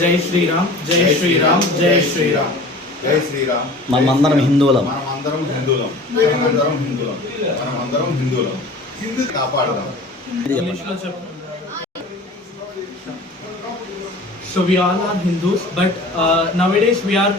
జై శ్రీరామ్ జై శ్రీరామ్ జై శ్రీరామ్ జై శ్రీరామ్. మనమందరం హిందువులం. మనమందరం హిందువులం. Hindu కాపాడదాం. So we all are Hindus, but nowadays we are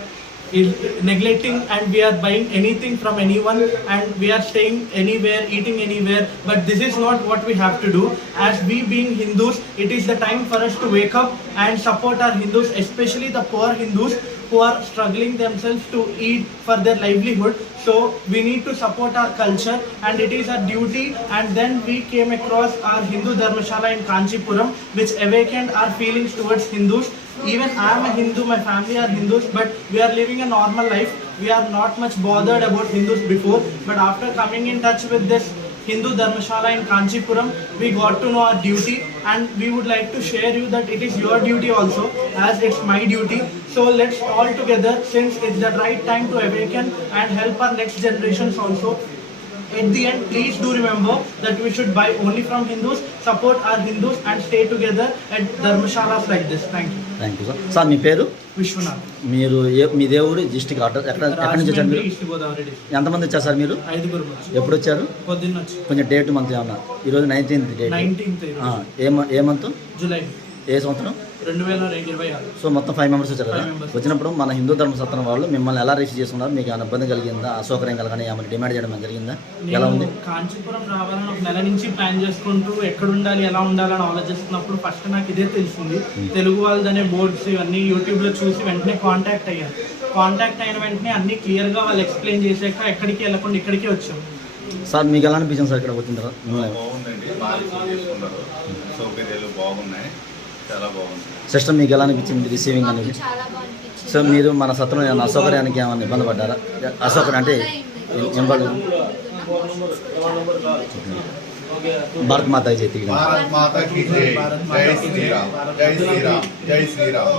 neglecting and we are buying anything from anyone and we are staying anywhere, eating anywhere, but this is not what we have to do. As we being Hindus, it is the time for us to wake up and support our Hindus, especially the poor Hindus who are struggling themselves to eat for their livelihood. So we need to support our culture and it is our duty. And then we came across our Hindu Dharmashala in Kanchipuram, which awakened our feelings towards Hindus. Even I am a Hindu, my family are Hindus, but we are living a normal life. We are not much bothered about Hindus before, but after coming in touch with this Hindu Dharmashala in Kanchipuram, we got to know our duty and we would like to share you that it is your duty also as it's my duty. So let's all together, since it's the right time to awaken and help our next generations also. At the end, please do remember that we should buy only from Hindus, support our Hindus and stay together at Dharmashalas like this. Thank you. Thank you sir. Sir మీ పేరు? విశ్వనాథ్. మీరు మీ దేవుడు district ఎక్కడి నుంచి వచ్చారు మీరు? East Godavari district. ఎంతమంది వచ్చారు సార్ మీరు? 5 ఎప్పుడు వచ్చారు? పొద్దున్న వచ్చి. కొంచెం డేట్ మంత్ ఏమన్నా? ఈరోజు 19th డేట్. 19th ఏ మంత్? జూలై. ఏ సంవత్సరం? 2026. సో మొత్తం 5 మెంబర్స్ వచ్చారు కదా. వచ్చినప్పుడు మన హిందూ ధర్మసత్రం వాళ్ళు మిమ్మల్ని ఎలా రిసీవ్ చేసుకున్నారు? మీకు ఏమైనా ఇబ్బంది కలిగిందా? అసౌకర్యం కలగానే ఏమైనా డిమాండ్ చేయడం జరిగిందా? ఎలా ఉంది? కాంచీపురం రావాలని ఒక నెల నుంచి ప్లాన్ చేసుకుంటూ ఎక్కడ ఉండాలి, ఎలా ఉండాలని ఆలోచిస్తున్నప్పుడు ఫస్ట్ నాకు ఇదే తెలిసింది. తెలుగు వాళ్ళదనే బోర్డ్స్ ఇవన్నీ యూట్యూబ్లో చూసి వెంటనే కాంటాక్ట్ అయ్యాను. కాంటాక్ట్ అయిన వెంటనే అన్ని క్లియర్గా వాళ్ళు ఎక్స్ప్లెయిన్ చేశాక ఎక్కడికి వెళ్ళకుండా ఇక్కడికే వచ్చాము. సార్ మీకు ఎలా అనిపించింది సార్ ఇక్కడ వచ్చిన తర్వాత? బాగుందండి, బాగా చేసుకున్నారు, సౌకర్యాలు బాగున్నాయి, చాలా బాగుంది. సిస్టమ్ మీకు ఎలా అనిపించింది రిసీవింగ్ అనేది? సో మీరు మన సత్రం ఏమైనా అసౌకర్యానికి ఏమైనా ఇబ్బంది పడ్డారా? అసౌకర్యం అంటే ఏం పడలేదు? భారత్ మాతా జై. భారత్ మాతా కీ జై. జై శ్రీరామ్. జై శ్రీరామ్. జై శ్రీరామ్.